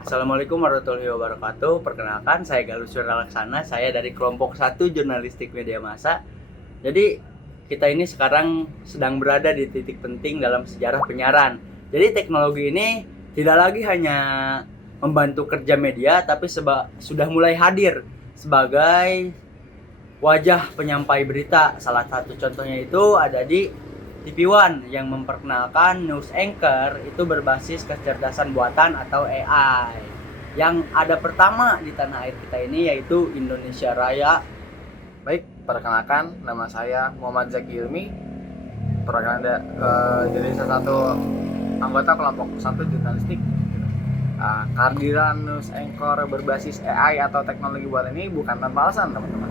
Assalamualaikum warahmatullahi wabarakatuh. Perkenalkan, saya Galus Laksana. Saya dari kelompok 1 Jurnalistik Media Massa. Jadi, kita ini sekarang sedang berada di titik penting dalam sejarah penyiaran. Jadi, teknologi ini tidak lagi hanya membantu kerja media, tapi sudah mulai hadir sebagai wajah penyampai berita. Salah satu contohnya itu ada di TV One yang memperkenalkan news anchor itu berbasis kecerdasan buatan atau AI. Yang ada pertama di tanah air kita ini yaitu Indonesia Raya. Baik, perkenalkan nama saya Muhammad Zaki Ilmi. Perkenalkan jadi salah satu anggota kelompok 1 jurnalistik. Kehadiran news anchor berbasis AI atau teknologi buatan ini bukan tanpa alasan, teman-teman.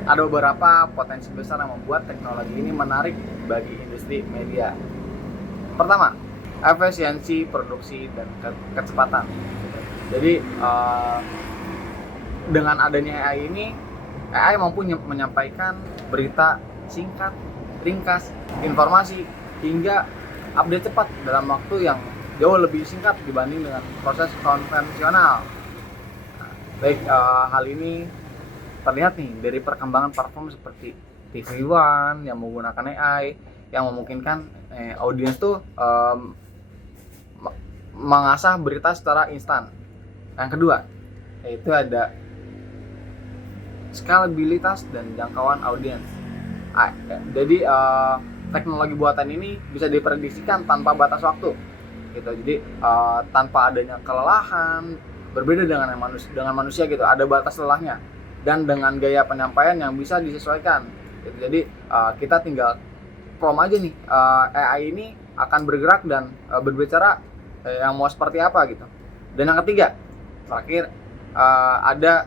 Ada beberapa potensi besar yang membuat teknologi ini menarik bagi industri media. Pertama, efisiensi produksi dan kecepatan. Jadi dengan adanya AI ini, AI mampu menyampaikan berita singkat, ringkas, informasi hingga update cepat dalam waktu yang jauh lebih singkat dibanding dengan proses konvensional. Hal ini terlihat nih dari perkembangan platform seperti TV One yang menggunakan AI yang memungkinkan audiens tuh mengasah berita secara instan. Yang kedua, yaitu ada skalabilitas dan jangkauan audiens. Jadi teknologi buatan ini bisa diprediksikan tanpa batas waktu, gitu. Jadi tanpa adanya kelelahan, berbeda dengan manusia gitu, ada batas lelahnya. Dan dengan gaya penyampaian yang bisa disesuaikan gitu. Jadi kita tinggal prompt aja nih, AI ini akan bergerak dan berbicara yang mau seperti apa gitu. Dan yang ketiga, terakhir, ada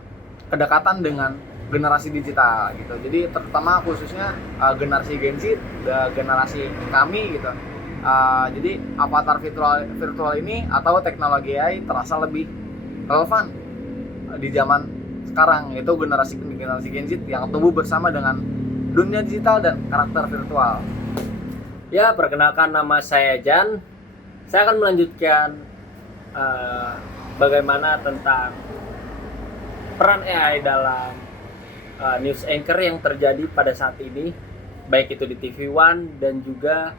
kedekatan dengan generasi digital gitu. Jadi terutama khususnya generasi Gen Z, generasi kami gitu. Jadi avatar virtual ini atau teknologi AI terasa lebih relevan di zaman sekarang, yaitu generasi Gen Z yang tumbuh bersama dengan dunia digital dan karakter virtual. Ya, perkenalkan nama saya Jan. Saya akan melanjutkan bagaimana tentang peran AI dalam news anchor yang terjadi pada saat ini, baik itu di TV One dan juga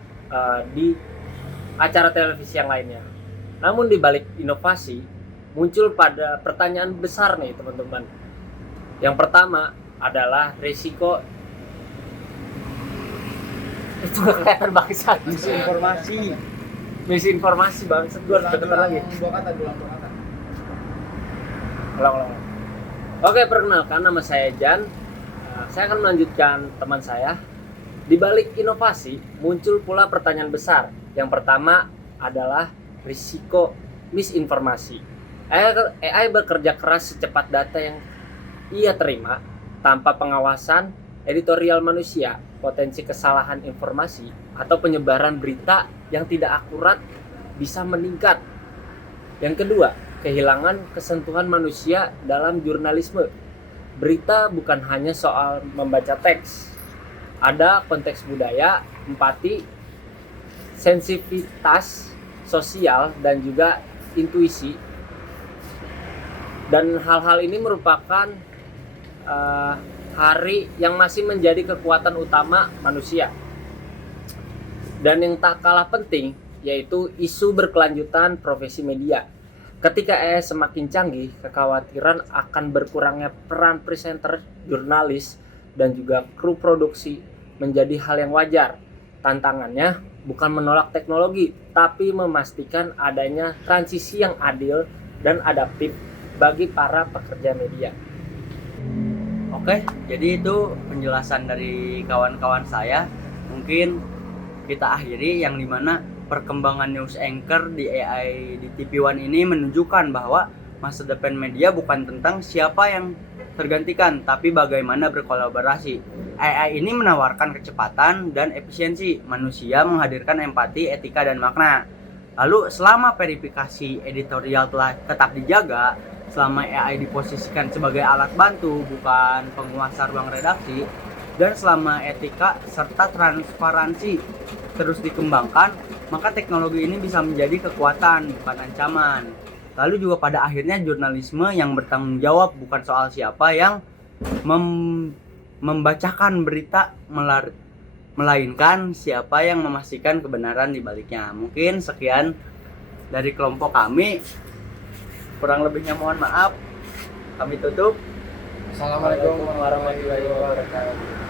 di acara televisi yang lainnya. Namun di balik inovasi muncul pada pertanyaan besar nih teman-teman. Yang pertama adalah risiko itu kelihatan bangsat. Misinformasi bangsat. Gue harus deketan lagi. Ulang. Oke, perkenalkan nama saya Jan. Saya akan melanjutkan teman saya. Di balik inovasi muncul pula pertanyaan besar. Yang pertama adalah risiko misinformasi. AI bekerja keras secepat data yang ia terima tanpa pengawasan editorial manusia. Potensi kesalahan informasi atau penyebaran berita yang tidak akurat bisa meningkat. Yang kedua, kehilangan kesentuhan manusia dalam jurnalisme. Berita bukan hanya soal membaca teks. Ada konteks budaya, empati, sensitivitas sosial, dan juga intuisi. Dan hal-hal ini merupakan hari yang masih menjadi kekuatan utama manusia. Dan yang tak kalah penting yaitu isu berkelanjutan profesi media. Ketika AI semakin canggih, kekhawatiran akan berkurangnya peran presenter, jurnalis, dan juga kru produksi menjadi hal yang wajar. Tantangannya bukan menolak teknologi, tapi memastikan adanya transisi yang adil dan adaptif bagi para pekerja media. Oke, jadi itu penjelasan dari kawan-kawan saya. Mungkin kita akhiri yang dimana perkembangan news anchor di AI di TV One ini menunjukkan bahwa masa depan media bukan tentang siapa yang tergantikan, tapi bagaimana berkolaborasi. AI ini menawarkan kecepatan dan efisiensi, manusia menghadirkan empati, etika, dan makna. Lalu selama verifikasi editorial telah tetap dijaga, selama AI diposisikan sebagai alat bantu bukan penguasa ruang redaksi, dan selama etika serta transparansi terus dikembangkan, maka teknologi ini bisa menjadi kekuatan bukan ancaman. Lalu juga pada akhirnya jurnalisme yang bertanggung jawab bukan soal siapa yang membacakan berita melainkan siapa yang memastikan kebenaran di baliknya. Mungkin sekian dari kelompok kami. Kurang lebihnya mohon maaf. Kami tutup. Assalamualaikum warahmatullahi wabarakatuh.